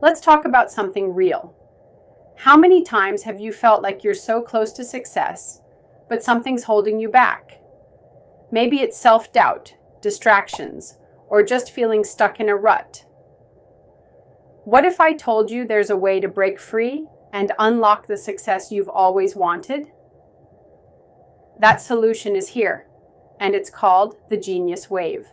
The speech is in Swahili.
Let's talk about something real. How many times have you felt like you're so close to success, but something's holding you back? Maybe it's self-doubt, distractions, or just feeling stuck in a rut. What if I told you there's a way to break free and unlock the success you've always wanted? That solution is here, and it's called the Genius Wave.